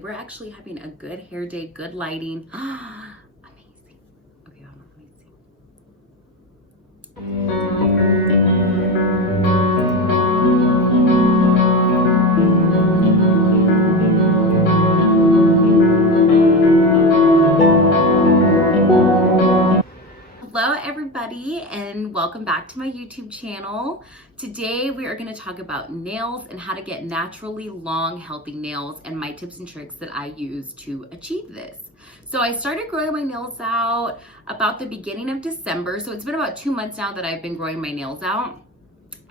we're actually having a good hair day, good lighting. Amazing. Okay, hold on, let me see. Hello everybody, and welcome back to my YouTube channel. Today we are going to talk about nails and how to get naturally long, healthy nails and my tips and tricks that I use to achieve this. So I started growing my nails out about the beginning of December. So it's been about 2 months now that I've been growing my nails out.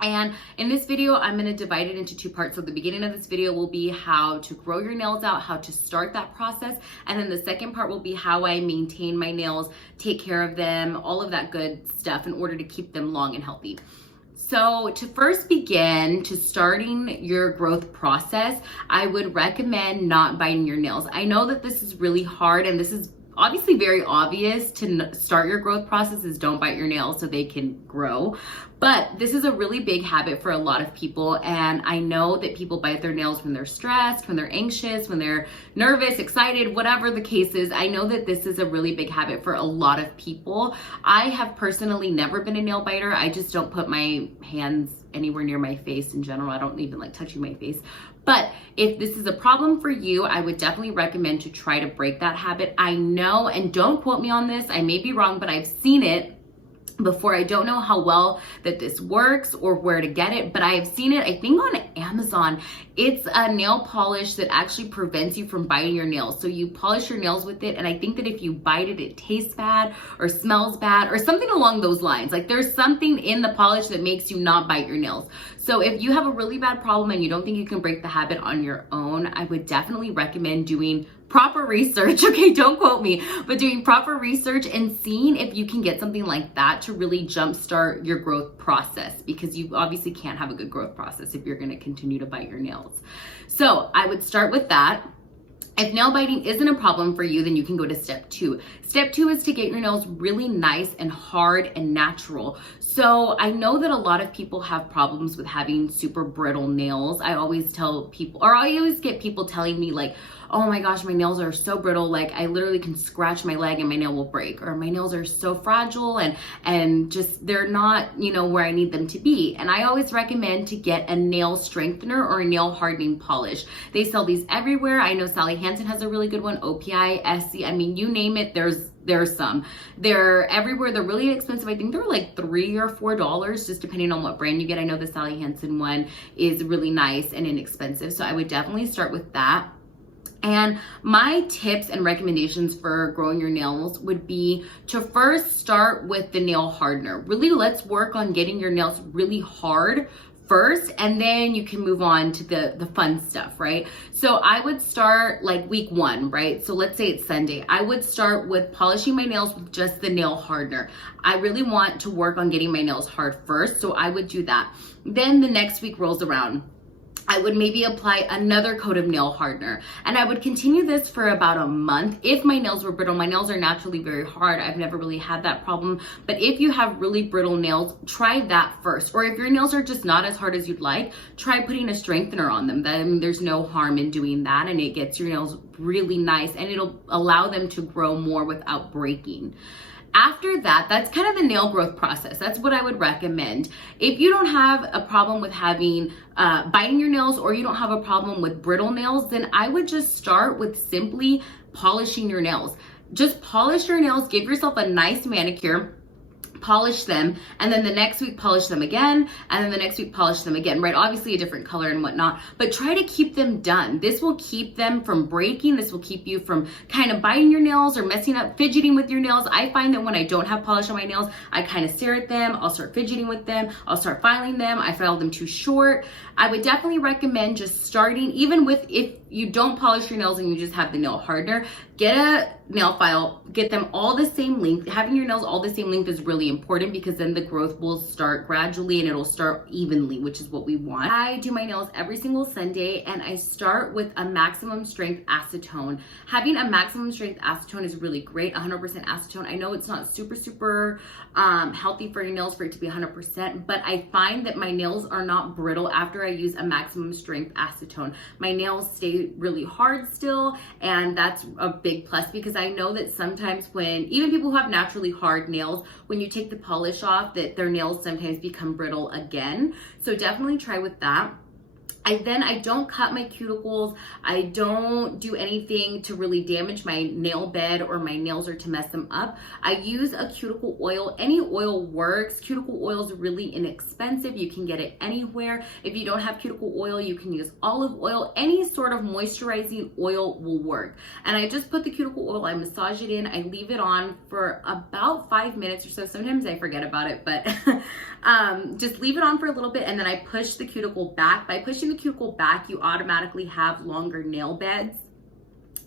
And in this video, I'm going to divide it into 2 parts. So the beginning of this video will be how to grow your nails out, how to start that process. And then the second part will be how I maintain my nails, take care of them, all of that good stuff in order to keep them long and healthy. So to first begin to starting your growth process, I would recommend not biting your nails. I know that this is really hard, and this is obviously very obvious to start your growth process is don't bite your nails so they can grow. But this is a really big habit for a lot of people. And I know that people bite their nails when they're stressed, when they're anxious, when they're nervous, excited, whatever the case is. I know that this is a really big habit for a lot of people. I have personally never been a nail biter. I just don't put my hands anywhere near my face in general. I don't even like touching my face. But if this is a problem for you, I would definitely recommend to try to break that habit. I know, and don't quote me on this, I may be wrong, but I've seen it before. I don't know how well that this works or where to get it, but I have seen it, I think on Amazon. It's a nail polish that actually prevents you from biting your nails. So you polish your nails with it, and I think that if you bite it, it tastes bad or smells bad or something along those lines. Like there's something in the polish that makes you not bite your nails. So if you have a really bad problem and you don't think you can break the habit on your own, I would definitely recommend doing proper research. Okay, don't quote me, but doing proper research and seeing if you can get something like that to really jumpstart your growth process, because you obviously can't have a good growth process if you're going to continue to bite your nails. So I would start with that. If nail biting isn't a problem for you, then you can go to step 2. Step 2 is to get your nails really nice and hard and natural. So I know that a lot of people have problems with having super brittle nails. I always tell people, or I always get people telling me like, oh my gosh, my nails are so brittle. Like I literally can scratch my leg and my nail will break, or my nails are so fragile and just, they're not, where I need them to be. And I always recommend to get a nail strengthener or a nail hardening polish. They sell these everywhere. I know Sally Hansen has a really good one, OPI, SC, I mean, you name it, there's some. They're everywhere. They're really expensive. I think they're like $3 or $4, just depending on what brand you get. I know the Sally Hansen one is really nice and inexpensive. So I would definitely start with that. And my tips and recommendations for growing your nails would be to first start with the nail hardener. Really, let's work on getting your nails really hard first, and then you can move on to the fun stuff, right? So I would start like week 1, right? So let's say it's Sunday. I would start with polishing my nails with just the nail hardener. I really want to work on getting my nails hard first, so I would do that. Then the next week rolls around. I would maybe apply another coat of nail hardener, and I would continue this for about a month. If my nails were brittle, my nails are naturally very hard. I've never really had that problem, but if you have really brittle nails, try that first. Or if your nails are just not as hard as you'd like, try putting a strengthener on them. Then there's no harm in doing that, and it gets your nails really nice, and it'll allow them to grow more without breaking. After that, that's kind of the nail growth process. That's what I would recommend. If you don't have a problem with having biting your nails, or you don't have a problem with brittle nails, then I would just start with simply polishing your nails. Just polish your nails, give yourself a nice manicure, polish them, and then the next week polish them again, and then the next week polish them again, right? Obviously a different color and whatnot, but try to keep them done. This will keep them from breaking. This will keep you from kind of biting your nails or messing up, fidgeting with your nails. I find that when I don't have polish on my nails, I kind of stare at them, I'll start fidgeting with them, I'll start filing them, I file them too short. I would definitely recommend just starting, even with, if you don't polish your nails and you just have the nail hardener, get a nail file, get them all the same length. Having your nails all the same length is really important because then the growth will start gradually and it'll start evenly, which is what we want. I do my nails every single Sunday and I start with a maximum strength acetone. Having a maximum strength acetone is really great, 100% acetone. I know it's not super healthy for your nails for it to be 100%, but I find that my nails are not brittle after I use a maximum strength acetone. My nails stay really hard still, and that's a big plus because I know that sometimes when even people who have naturally hard nails, when you take the polish off, that their nails sometimes become brittle again. So definitely try with that. I don't cut my cuticles. I don't do anything to really damage my nail bed or my nails or to mess them up. I use a cuticle oil. Any oil works. Cuticle oil is really inexpensive. You can get it anywhere. If you don't have cuticle oil, you can use olive oil. Any sort of moisturizing oil will work. And I just put the cuticle oil, I massage it in, I leave it on for about 5 minutes or so. Sometimes I forget about it, but just leave it on for a little bit and then I push the cuticle back. By pushing the cuticle back, you automatically have longer nail beds.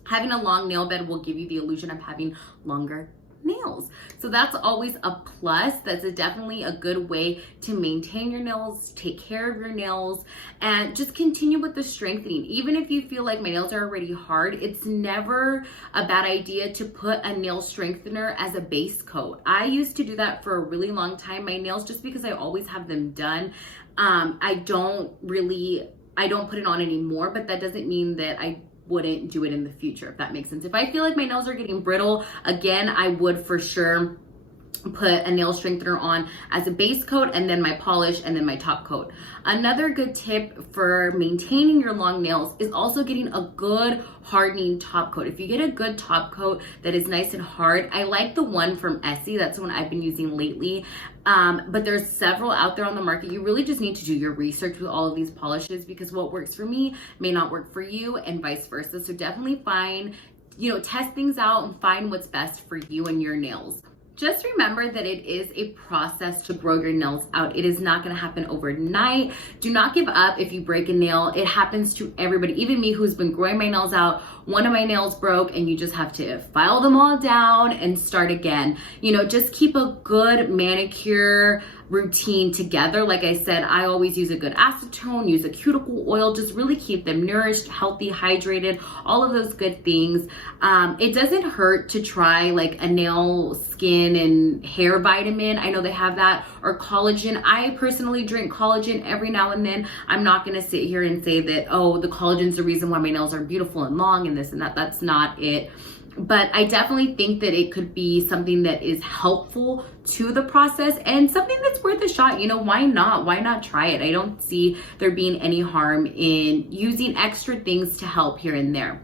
Having a long nail bed will give you the illusion of having longer nails. So that's always a plus. That's definitely a good way to maintain your nails, take care of your nails, and just continue with the strengthening. Even if you feel like my nails are already hard, it's never a bad idea to put a nail strengthener as a base coat. I used to do that for a really long time. My nails, just because I always have them done, I don't put it on anymore, but that doesn't mean that I wouldn't do it in the future, if that makes sense. If I feel like my nails are getting brittle, again, I would for sure put a nail strengthener on as a base coat and then my polish and then my top coat. Another good tip for maintaining your long nails is also getting a good hardening top coat. If you get a good top coat that is nice and hard, I like the one from Essie. That's the one I've been using lately. But there's several out there on the market. You really just need to do your research with all of these polishes because what works for me may not work for you and vice versa. So definitely test things out and find what's best for you and your nails. Just remember that it is a process to grow your nails out. It is not going to happen overnight. Do not give up if you break a nail. It happens to everybody, even me who's been growing my nails out. One of my nails broke and you just have to file them all down and start again. Just keep a good manicure routine together. Like I said, I always use a good acetone, use a cuticle oil, just really keep them nourished, healthy, hydrated, all of those good things. It doesn't hurt to try like a nail, skin, and hair vitamin. I know they have that, or collagen. I personally drink collagen every now and then. I'm not going to sit here and say that, oh, the collagen's the reason why my nails are beautiful and long and this and that. That's not it. But I definitely think that it could be something that is helpful to the process and something that's worth a shot. Why not? Why not try it? I don't see there being any harm in using extra things to help here and there.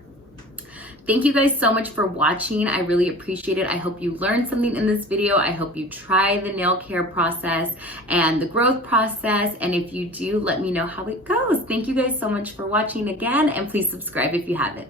Thank you guys so much for watching. I really appreciate it. I hope you learned something in this video. I hope you try the nail care process and the growth process. And if you do, let me know how it goes. Thank you guys so much for watching again, and please subscribe if you haven't.